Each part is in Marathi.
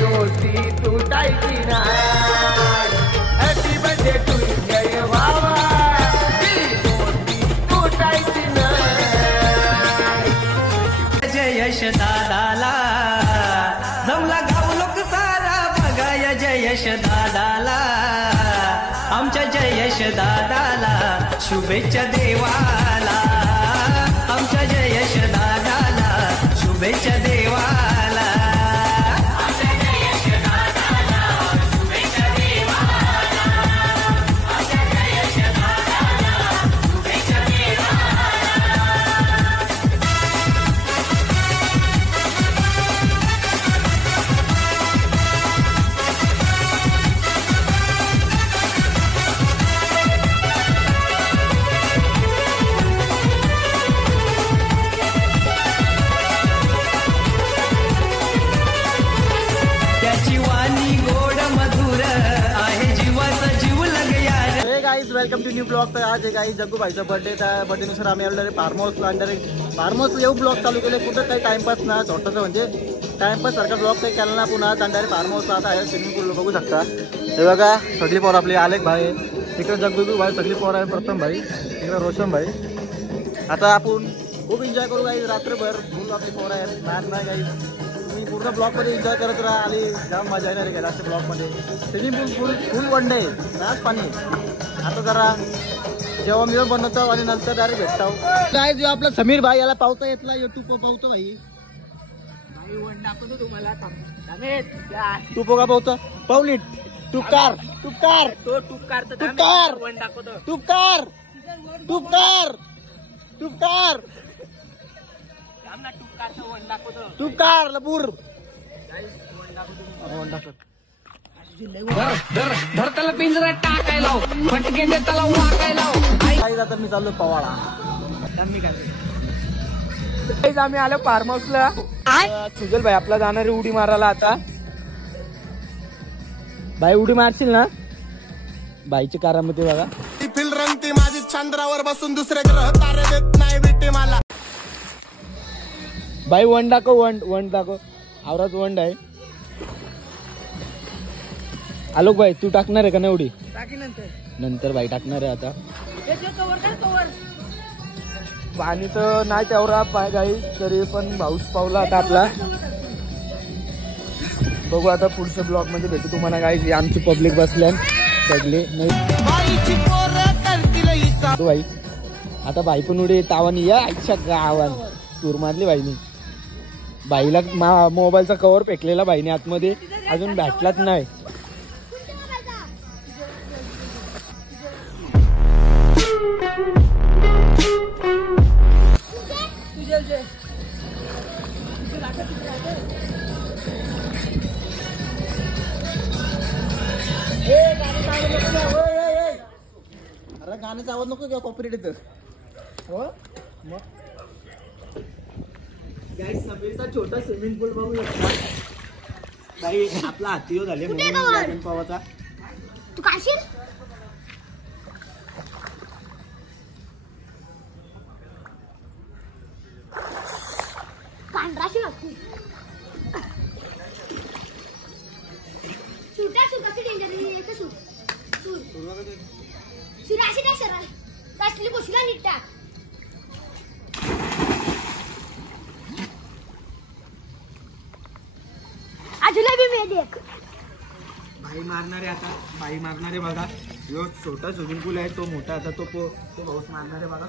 दोस्ती तुटायची नाही. हॅपी बर्थडे टू यू जय बाबा. दोस्ती तुटायची नाही. जय यश दादाला जमला गाव लोक सारा बघाय जय यश दादाला. आमच्या जय यश दादाला शुभेच्छा देवाला. आमच्या जय यश दादाला शुभेच्छा देवाला. आमच्या जय यश दादाला शुभेच्छा देवाला. आमच्या जय यश दादाला शुभेच्छा देवाला. Welcome to new blog. तर आज आहे काही जग्गू भाईचा बर्थडे. त्या बर्थडेनुसार आम्ही आलो फार्म हाऊसला. फार्म हाऊसला येऊ ब्लॉग चालू केले. कुठं काही टाइमपास ना छोटंसं म्हणजे टाइमपास सारखा ब्लॉग काही केला ना. पुन्हा डायरेक्ट फार्म हाऊसला आता आहे. स्विमिंग पूल बघू शकता. हे बघा सगळी पोर आपली आलेख भाई. इकडे जग्गू भाई सगळी पोर आहे. प्रथम भाई इकडे रोशन भाई. आता आपण खूप एन्जॉय करू काही रात्रभर. फुल आपली पोर आहेत. मॅच नाही काही. तुम्ही पूर्ण ब्लॉगमध्ये एन्जॉय करत राहा. आणि जाम मजा येणार आहे गेला ब्लॉगमध्ये. स्विमिंग पूल फुल वन डे मॅच पाणी. आता जरा जेव्हा मी बनवतो आणि नंतर डायरेक्ट भेटतो. काय जो आपला समीर भाई याला पावता येतला युट्यूब पावतो भाई. भाई वन दाखवतो तुम्हाला. तू का पावतो पावलीट तुकार तुकार तो टुकार तर तुकार वन दाखवतो. तुकार तुकार तुकार आमना टुकारचं वन दाखवतो. तुकार लपूर वन दाखवतो. वन दाखव. धर त्याला पिंजरा टाकायला फटके दे त्याला वाकायला. काही जातात मी चाललो पवाळा. आम्ही आलो फार्म हाऊसला. सुजल भाई आपला जाणारी उडी मारायला. आता भाई उडी मारशील ना. बाईची कारामध्ये बघा. फिल रंगती माझी चंद्रावर बसून दुसरे ग्रह तारे देत नाही भेटे मला. भाई वन दाखव. वन दाखव. आवराच वंड आहे. आलोक भाई तू टाकणार आहे का नाही उडी. नंतर भाई टाकणार आहे. आता पाणी तर नाही तेवढा पाय गाई तरी पण पाऊस पावला आता आपला. बघू आता पुढच्या ब्लॉग मध्ये भेटू तुम्हाला. गाई आमची पब्लिक बसल्या सगळे नाही भाई. आता भाई पण उडी तावानी या आईच्या गावान सूर मारली भाईनी. बाईला मोबाईलचा कव्हर फेकलेला भाईने आतमध्ये. अजून भेटलाच नाही. अरे गाण्याचा आवाज नको किंवा कॉपीराइट येतं. हो मग गाईस समीरचा छोटा स्विमिंग पूल बघू शकता. भाई आपला हातीयो झाले म्हणून पावाचा. तू काशील कांद्राशी लागते. शूटा शूट कशी डेंजर आहे. शूट शूट सुराशी नाही सरळ कसली गोष्टीला नीट टाक. अजूनही बी मी देख. भाई मारणारे आता. भाई मारणारे बघा. यो छोटा स्विमिंग पूल आहे. तो मोठा आता तो पाऊस मारणारे बघा.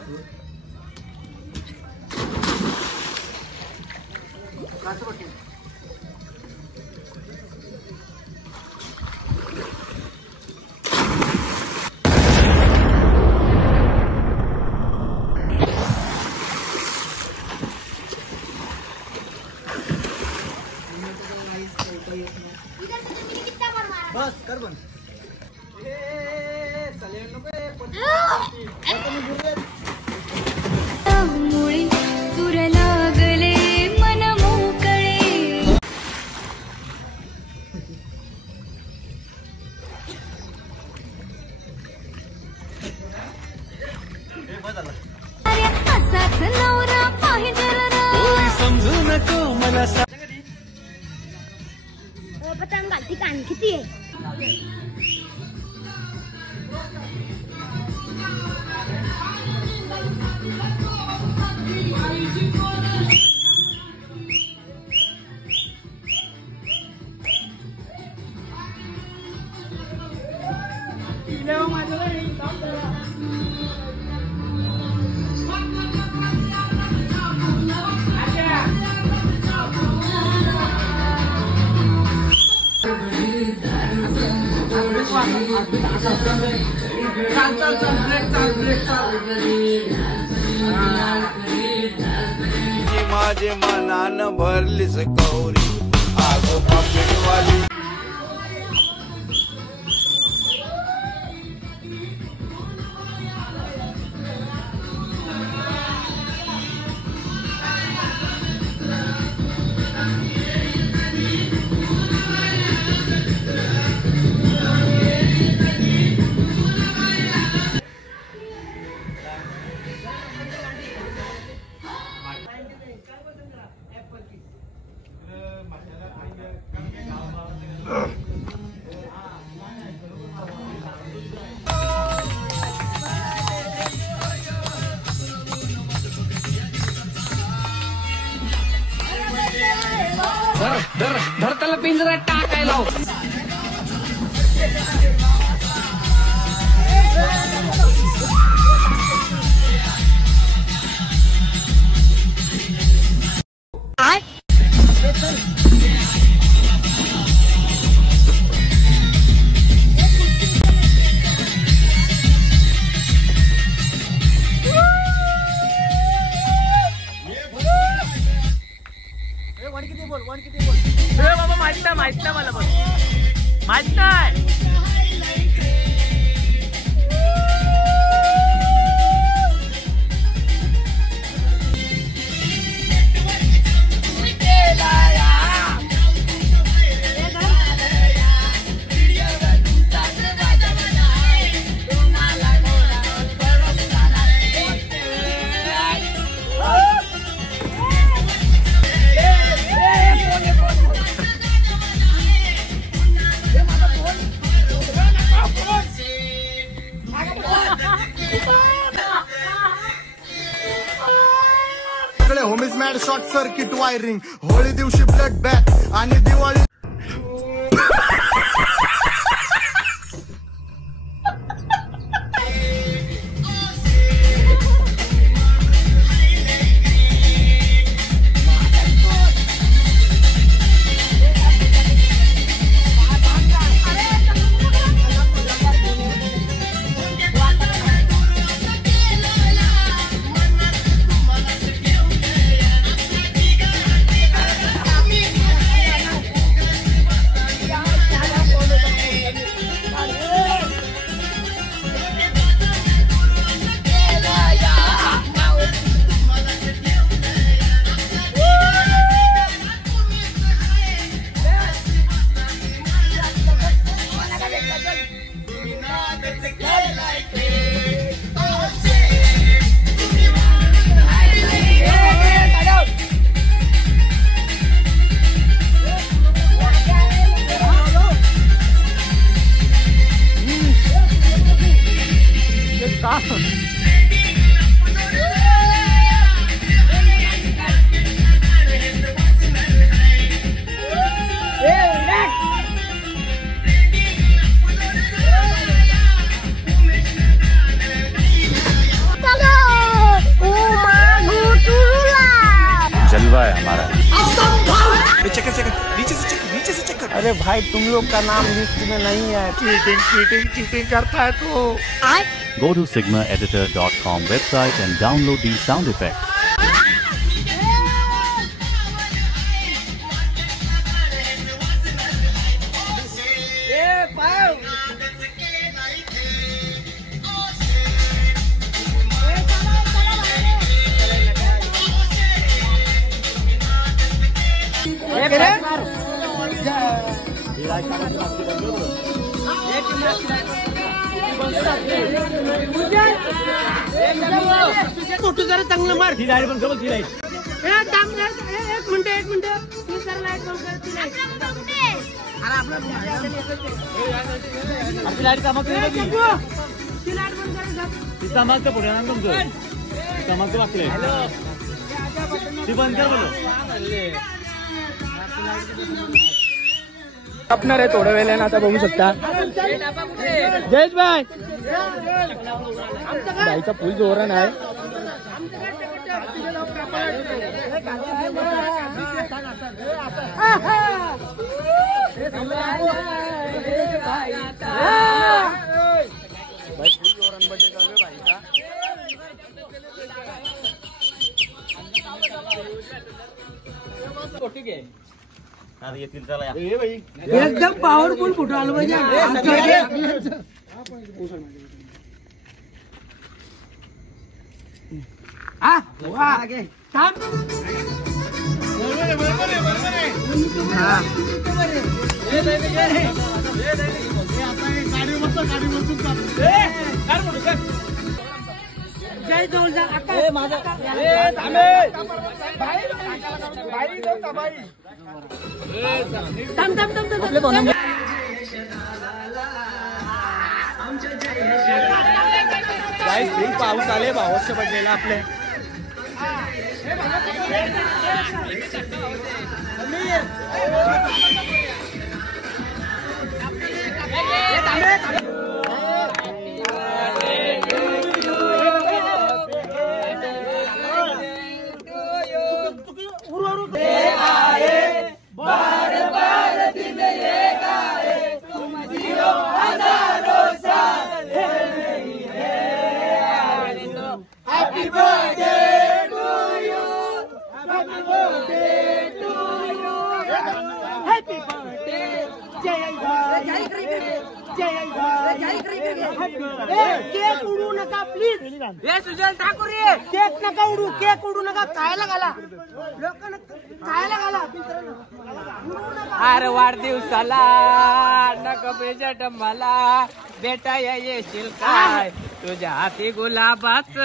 बस कर बंद. मुळी सुर लागले मन मोकळे. असाच नवरा पाहिजे. समजू नको मला. पतंग घालती कान किती आहे. माझे मनान भरलीस गौरी आगो पापडीवाली. धर त्याला पिंजऱ्यात टाकायला. बाबा माहित नाही मला पण माहित नाही. Homies mad short circuit wiring Holi दिवशी ब्लड बॅग आणि दिवाळी जलवा है हमारा. नीचे से चेक कर. अरे भाई तुम लोग का नाम लिस्ट में नहीं है. चीटिंग करता है तो. Go to sigmaeditor.com website and download these sound effects. Photo जरा चांगलं मार. ती लाईट पण जवळ ती लाईट. एक मिनिट मी जरा लाईट बंद करते. आपली लाईट चमकते पुढे ना तुमचं चमकते वाचले ती बंद कर बोलो कापणार आहे थोड्या वेळेला आता बघू शकता जयेश भाई बाईचा फुल जोरान आहे एकदम पॉवरफुल फोटो आलो पाहिजे जय जवळ जा पाऊस आले भावस्य पडलेला आपले केक उडू नका प्लीज सुजल ठाकूर केक नका उडू केक उडू नका खायला घाला लोकांना खायला घाला अरे वाढदिवसाला नका बेजट मला बेटा येशील काय तुझ्या हाती गुलाबाच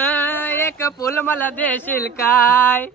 एक फुल मला देशील काय